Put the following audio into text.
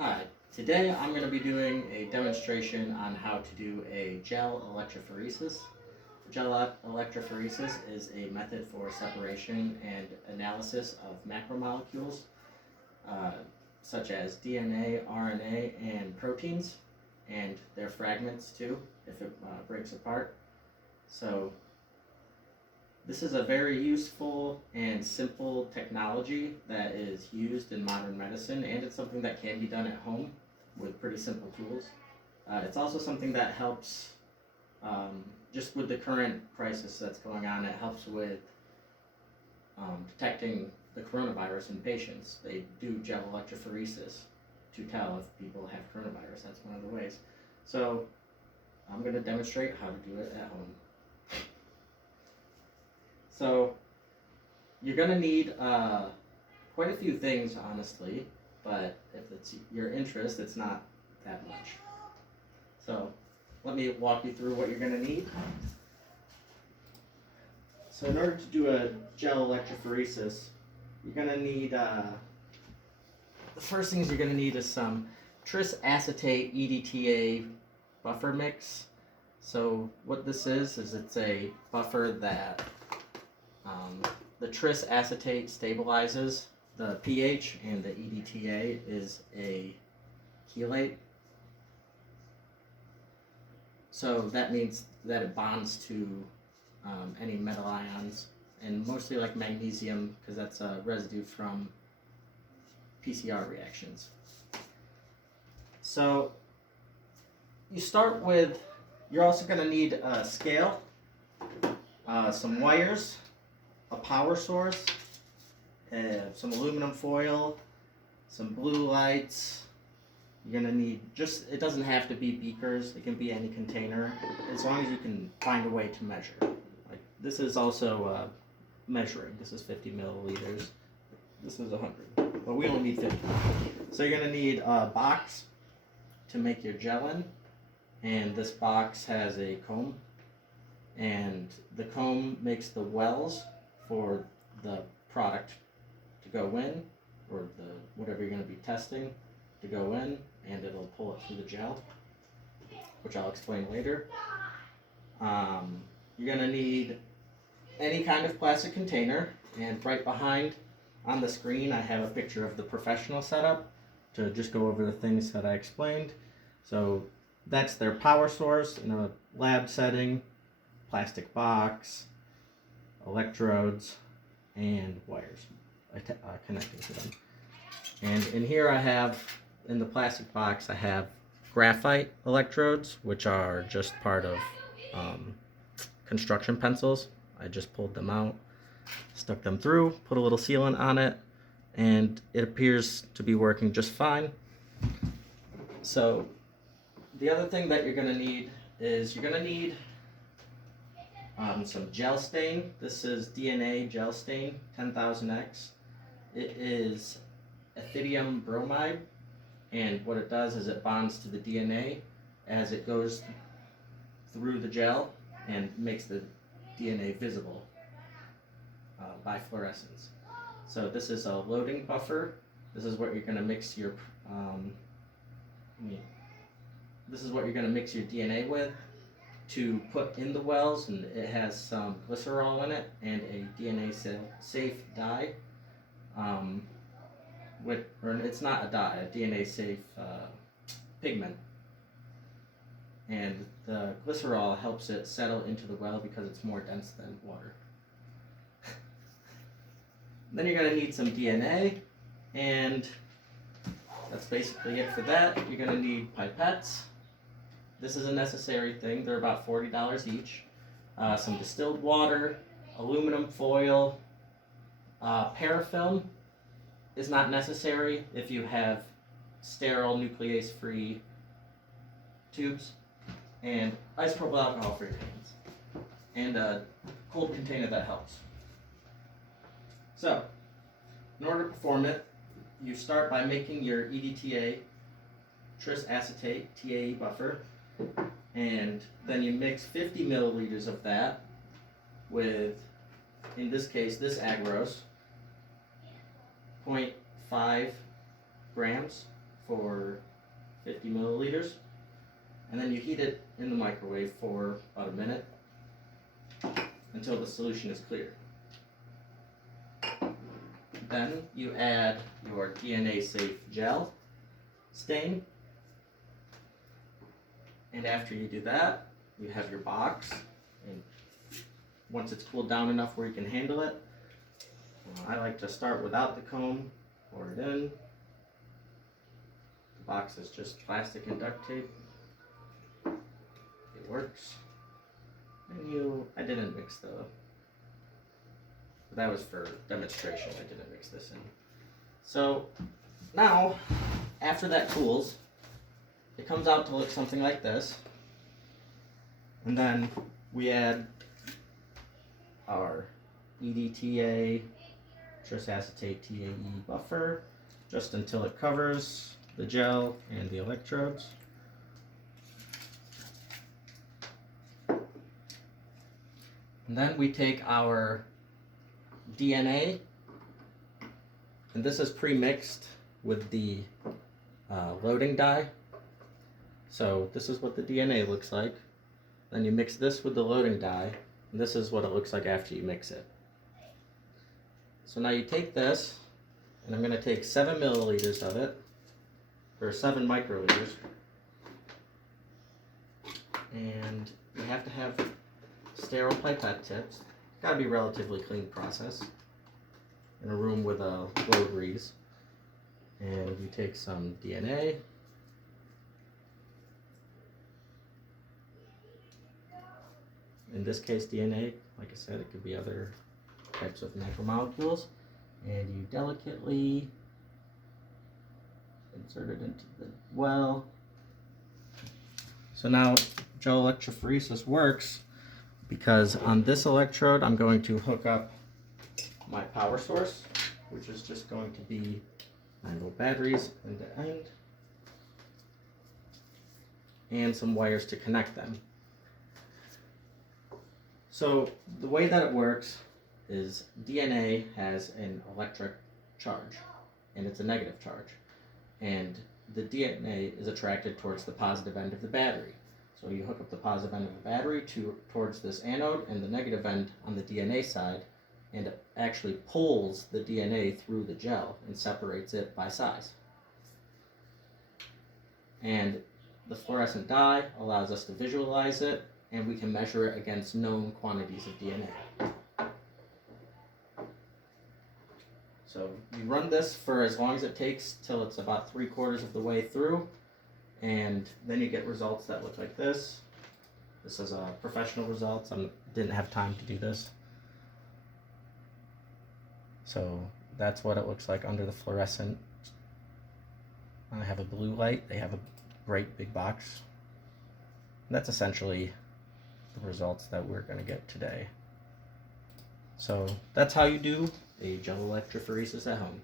Hi, today I'm going to be doing a demonstration on how to do a gel electrophoresis. Gel electrophoresis is a method for separation and analysis of macromolecules uh, such as DNA, RNA, and proteins, and their fragments too, if it breaks apart. So this is a very useful and simple technology that is used in modern medicine, and it's something that can be done at home with pretty simple tools. It's also something that helps, just with the current crisis that's going on, it helps with detecting the coronavirus in patients. They do gel electrophoresis to tell if people have coronavirus. That's one of the ways. So I'm going to demonstrate how to do it at home. So you're going to need quite a few things, honestly, but if it's your interest, it's not that much. So let me walk you through what you're going to need. So in order to do a gel electrophoresis, you're going to need, the first things you're going to need is some tris acetate EDTA buffer mix. So what this is it's a buffer that the tris acetate stabilizes the pH, and the EDTA is a chelate. So that means that it bonds to any metal ions, and mostly like magnesium, because that's a residue from PCR reactions. So you start with, you're also going to need a scale, some wires, a power source, some aluminum foil, some blue lights. You're going to need it doesn't have to be beakers, it can be any container, as long as you can find a way to measure. Like this is also measuring. This is 50 milliliters. This is 100, but we only need 50. So you're going to need a box to make your gel in, and this box has a comb, and the comb makes the wells for the product to go in, or whatever you're going to be testing to go in, and it'll pull it through the gel, which I'll explain later. You're going to need any kind of plastic container, and right behind on the screen I have a picture of the professional setup to just go over the things that I explained. So that's their power source in a lab setting, plastic box, electrodes, and wires connecting to them. And in here I have, in the plastic box, I have graphite electrodes, which are just part of construction pencils. I just pulled them out, stuck them through, put a little sealant on it, and it appears to be working just fine. So the other thing that you're going to need is some gel stain. This is DNA gel stain 10,000X. It is ethidium bromide, and what it does is it bonds to the DNA as it goes through the gel and makes the DNA visible by fluorescence. So this is a loading buffer. This is what you're going to mix your DNA with to put in the wells, and it has some glycerol in it and a DNA safe dye. It's not a dye, a DNA safe pigment. And the glycerol helps it settle into the well because it's more dense than water. Then you're going to need some DNA, and that's basically it for that. You're going to need pipettes. This is a necessary thing. They're about $40 each. Some distilled water, aluminum foil, parafilm is not necessary if you have sterile nuclease-free tubes, and isopropyl alcohol for your hands, and a cold container that helps. So, in order to perform it, you start by making your EDTA, tris acetate, TAE buffer, and then you mix 50 milliliters of that with, in this case, this agarose, 0.5 grams for 50 milliliters, and then you heat it in the microwave for about a minute until the solution is clear. Then you add your DNA safe gel stain, and after you do that, you have your box, and once it's cooled down enough where you can handle it, I like to start without the comb, pour it in. The box is just plastic and duct tape. It works. And I didn't mix that was for demonstration, I didn't mix this in. So now, after that cools, it comes out to look something like this. And then we add our EDTA, tris acetate TAE buffer, just until it covers the gel and the electrodes. And then we take our DNA, and this is pre-mixed with the loading dye. So this is what the DNA looks like. Then you mix this with the loading dye, and this is what it looks like after you mix it. So now you take this, and I'm going to take 7 milliliters of it, or 7 microliters, and you have to have sterile pipette tips. It's got to be a relatively clean process in a room with a low breeze. And you take some DNA, in this case DNA, like I said, it could be other types of macromolecules, and you delicately insert it into the well. So now gel electrophoresis works because on this electrode I'm going to hook up my power source, which is just going to be 9-volt batteries end to end, and some wires to connect them. So the way that it works is DNA has an electric charge, and it's a negative charge. And the DNA is attracted towards the positive end of the battery. So you hook up the positive end of the battery towards this anode and the negative end on the DNA side, and it actually pulls the DNA through the gel and separates it by size. And the fluorescent dye allows us to visualize it, and we can measure it against known quantities of DNA. So you run this for as long as it takes till it's about 3/4 of the way through, and then you get results that look like this. This is professional results. I didn't have time to do this. So that's what it looks like under the fluorescent. I have a blue light. They have a bright big box. And that's essentially the results that we're going to get today. So that's how you do a gel electrophoresis at home.